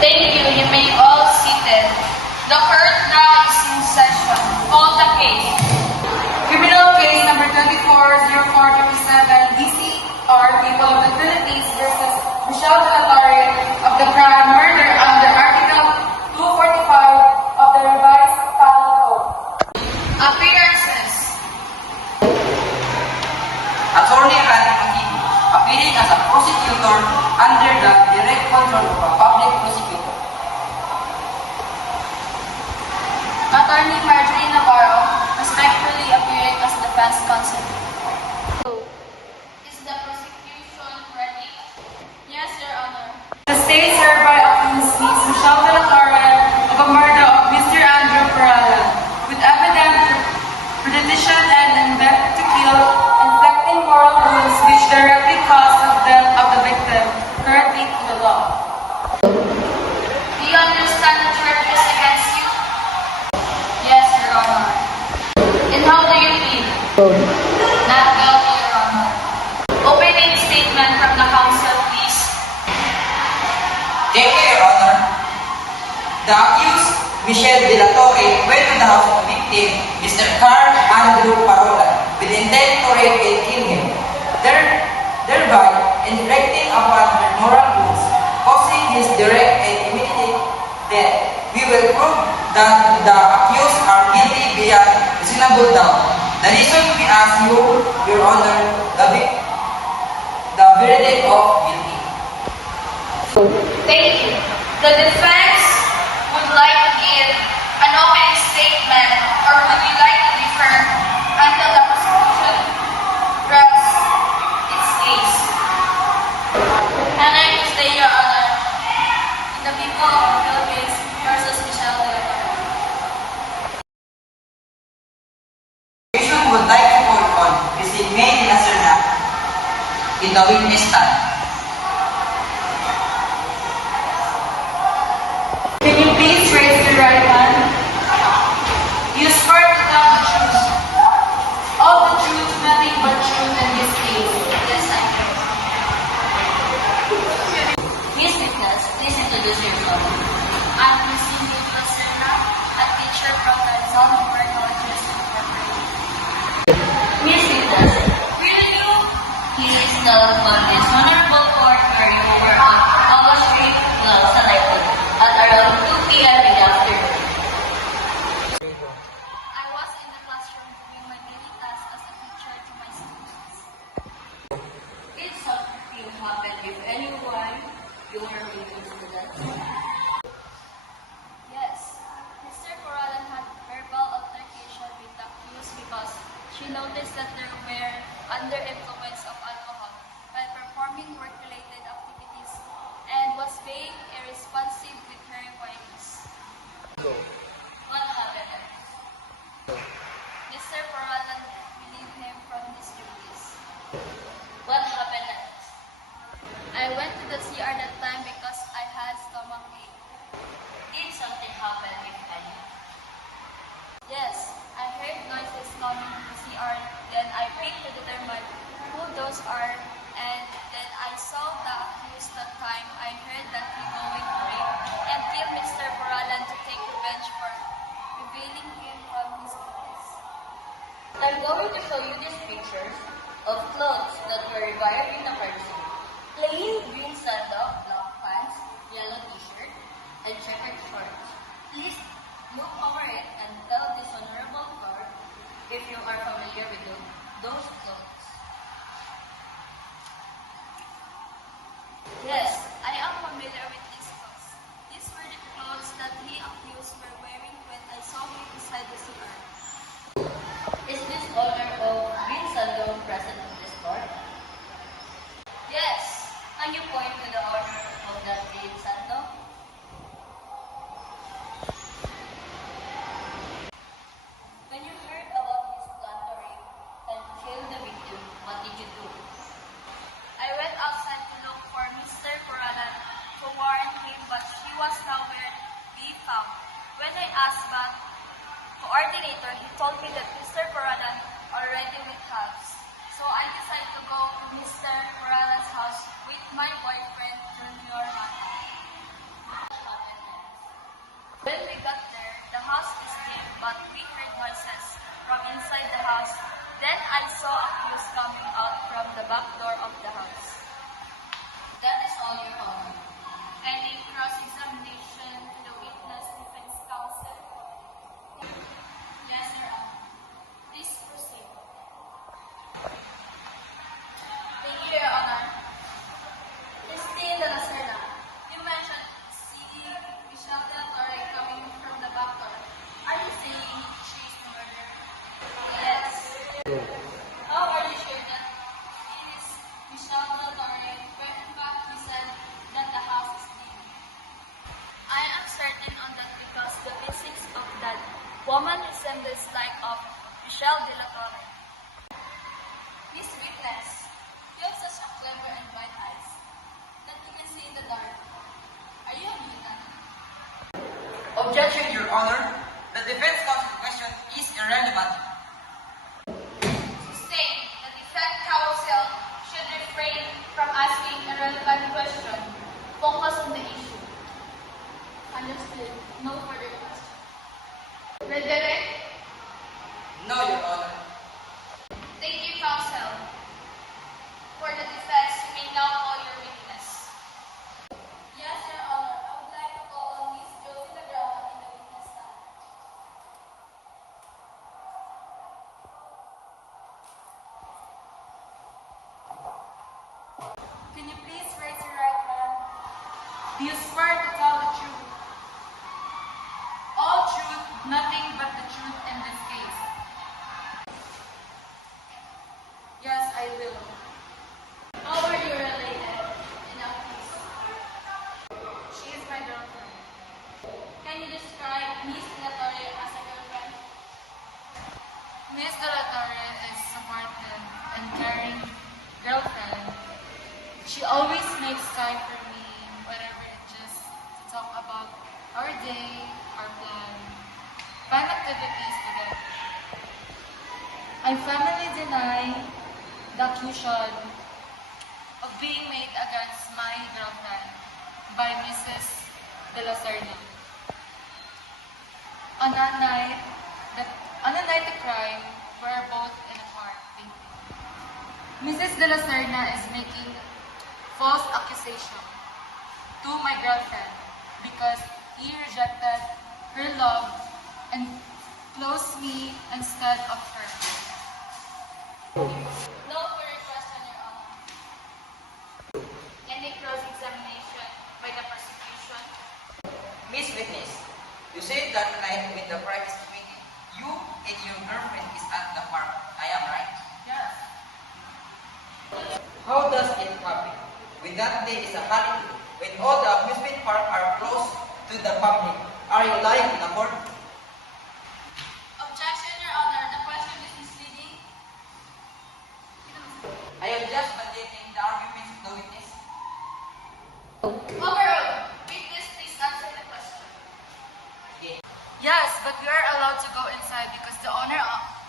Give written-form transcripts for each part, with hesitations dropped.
Thank you. You may all seated. The court now is in session. Call the case. Criminal case number 240427 DCR People of the Philippines versus Michelle De La Torre of the crime murder under Article 245 of the Revised Penal Code. Appearances. Attorney Randy Aquino, appearing as a prosecutor under the direct control of a public prosecutor. Attorney Marjorie Navarro, respectfully appearing as defense counsel. Is the prosecution ready? Yes, Your Honor. The state hereby accuses Ms. Michelle De La Torre of a murder of Mr. Andrew Perala with evident premeditation and intent to kill, inflicting moral wounds which directly caused the death of the victim, currently in the law. Do you understand the charges against you? Yes, Your Honor. And how do you plead? Not guilty, Your Honor. Opening statement from the counsel, please. Thank you, Your Honor. The accused, Michelle De La Torre, went to the house of the victim, Mr. Carl Andrew Parola, with intent to rape and kill him, thereby inflicting upon her moral wounds, causing his direct and immediate death. We will prove that the accused are guilty beyond reasonable doubt. The reason we ask you, Your Honor, the verdict of guilty. Thank you. The defense would like to give an opening statement, or would you like to defer until the prosecution rests its case? And I will stay, Your Honor, in the people of the Philippines versus Michelle De La Torre. Prosecution would like to call on Ms. May de la Serna in the witness stand. Can you please raise your right hand? You swear to tell the truth, all the truth, nothing but truth in this case. Yes, I do. Miss Witness, please introduce yourself. I'm Miss Cindy De La Serna, a teacher from the Rizal Technologies Incorporated. Miss Witness, will you please tell this honorable court where you were on August 8th, selected at around 2 p.m. in the afternoon? I was in the classroom doing my daily task as a teacher to my students. Did something happen with anyone you were with the students? Yes. Mr. Coralan had verbal altercation with the accused because she noticed that they were under influence of alcohol while performing work-related activities and was being irresponsive with her inquiries. What happened next? Mr. Coralan relieved him from his duties. What happened next? I went to the CR that time because I had stomach ache. Did something happen with any? Yes, I heard noises coming from the CR, then I picked to determine who those are, and then I saw the accused that time. I heard that he going to rape and kill Mr. Coralan to take revenge for revealing him from his duties. I'm going to show you these pictures of clothes that were required in the crime scene. Plain green sandal, black pants, yellow t-shirt, and checkered shorts. Please look over it and tell this honorable court if you are familiar with those clothes. Yes, I am familiar with these clothes. These were the clothes that he accused were wearing when I saw him beside the CR. Is this owner of green sandal present in this court? Yes. Can you point to the owner of that green sandal? When you heard about his plan to rape and kill the victim, what did you do? I went outside to look for Mr. Coralan to warn him, but he was nowhere to be found. When I asked back coordinator, he told me that Mr. Coralan already with house. So I decided to go to Mr. Coralan's house with my boyfriend, Junior Mata. we heard noises from inside the house. Then I saw accused coming out from the back door of the house. That is all, Your Honor. Any cross-examination to the witness defense counsel? Yes, Your Honor. Please proceed. Thank you, Your Honor. Christine de la Serna, you mentioned seeing Michelle de la Torre coming from the back door. Are you saying she is the murderer? Yes. How are you sure that it is Michelle de la Torre when in fact you said that the house is clean? I am certain on that because the physics of that woman resembles like of Michelle de la Torre. Miss Witness, you have such a clever and bright eyes that you can see in the dark. Are you a mutant? Objection, Your Honor. The defense counsel question is irrelevant. Sustain. The defense counsel should refrain from asking irrelevant questions. Focus on the issue. Understood. No further questions. Redirect. No, Your Honor. Thank you, counsel. For the defense, you may now call your witness. Yes, Your Honor. I would like to call on Miss Josie Lagrava in the witness stand. Can you please raise your right hand? Do you swear to tell the truth? All truth, nothing but the truth in this case. Yes, I will. How are you related? Enough, please. She is my girlfriend. Can you describe Miss Latorre as a girlfriend? Miss De La Torre is supportive and caring girlfriend. She always makes time for me whenever it's just to talk about our day, our plan, fun activities together. I firmly deny the accusation of being made against my girlfriend by Mrs. De La Serna. On a night of crime, we're both in a park drinking. Mrs. De La Serna is making false accusation to my girlfriend because he rejected her love and closed me instead of her. No further question, Your Honor. Any cross-examination by the prosecution? Miss Witness, you said that night when the park is meeting, you and your girlfriend is at the park. I am right? Yes. How does it happen? When that day is a holiday, when all the amusement parks are closed to the public, are you lying in the court? Objection, Your Honor. The question is misleading. I am just validating the arguments of the witness. Overruled. Witness, please answer the question. Yes, but we are allowed to go inside because the owner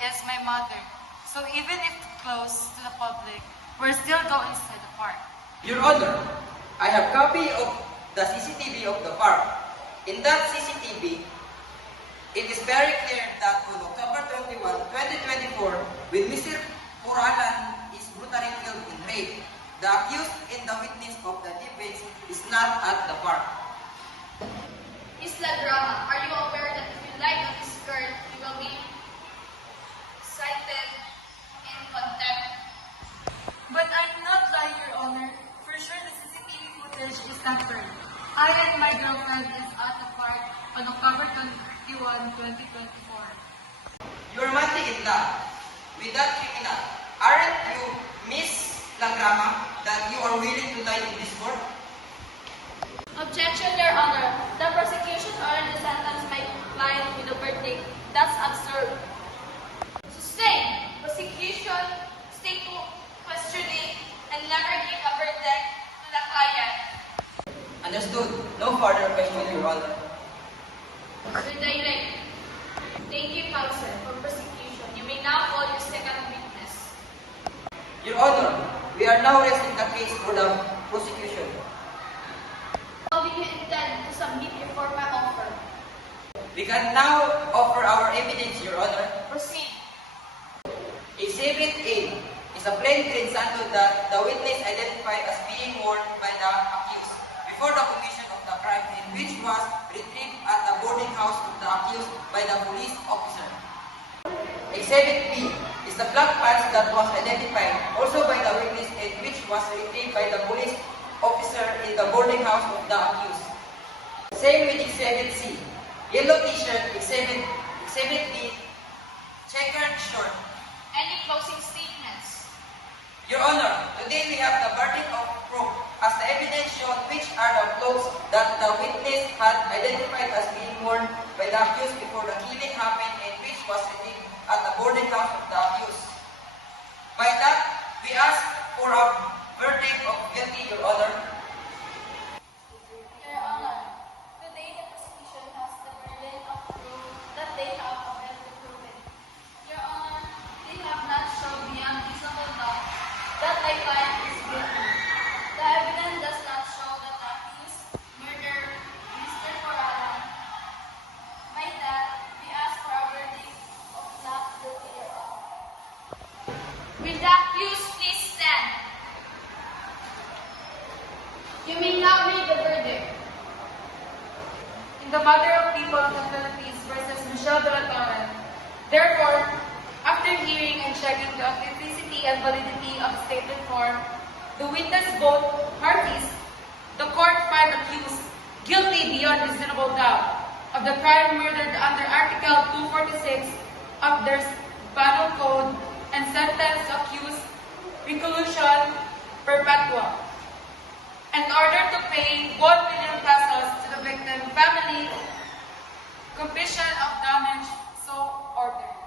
is my mother. So even if closed to the public, we're still go inside the park. Your Honor, I have copy of the CCTV of the park. In that CCTV, it is very clear that on October 21, 2024, when Mr. Puralan is brutally killed in rape, the accused and the witness of the defense is not at the park. Miss Lagrava, are you aware that if you lie on this girl, you will be cited in contempt? But I'm not lying, Your Honor. For sure, the CCTV footage is tempered. I and my girlfriend is at the park on October 21, 2024. You are romantic in love with that criminal. Aren't you, Miss Lagrama, that you are willing to lie in this court? Objection, Your Honor. The prosecution already sentenced my client with a verdict. That's absurd. Sustain. Prosecution, stay to questioning, and never give a verdict to the client. Understood. No further question, Your Honor. Redirect. Thank you, counsel, for prosecution. You may now call your second witness. Your Honor, we are now resting the case for the prosecution. How do you intend to submit your formal offer? We can now offer our evidence, Your Honor. Proceed. Exhibit A is a plain green sandal that the witness identified as being worn by the accused before the commission of the crime, and which was retrieved at the boarding house of the accused by the police officer. Exhibit B is the black pants that was identified also by the witness and which was retrieved by the police officer in the boarding house of the accused. Same with Exhibit C. Yellow t-shirt, Exhibit D, checkered short. Any closing statements? Your Honor, today we have the burden of proof as the evidence shown which are the clothes that the witness had identified as being worn by the accused before the killing happened and which was retrieved at the boarding house of the accused. By that, we ask for a verdict of guilty, Your Honor. Your Honor, today the prosecution has the burden of proof that they have already proven. Your Honor, they have not shown beyond reasonable doubt that my client is guilty. The evidence does not show that the accused murdered Mr. Corrala. By that, we ask for a verdict of not guilty, Your Honor. Will the accused please stand? You may now read the verdict. In the matter of People of the Philippines versus Michelle de la Torre, therefore, after hearing and checking the authenticity and validity of the statement form, the witness both parties, the court find accused guilty beyond reasonable doubt of the crime murdered under Article 246 of their Penal Code and sentence accused reclusion perpetua, in order to pay 1 million pesos to the victim family, completion of damage so ordered.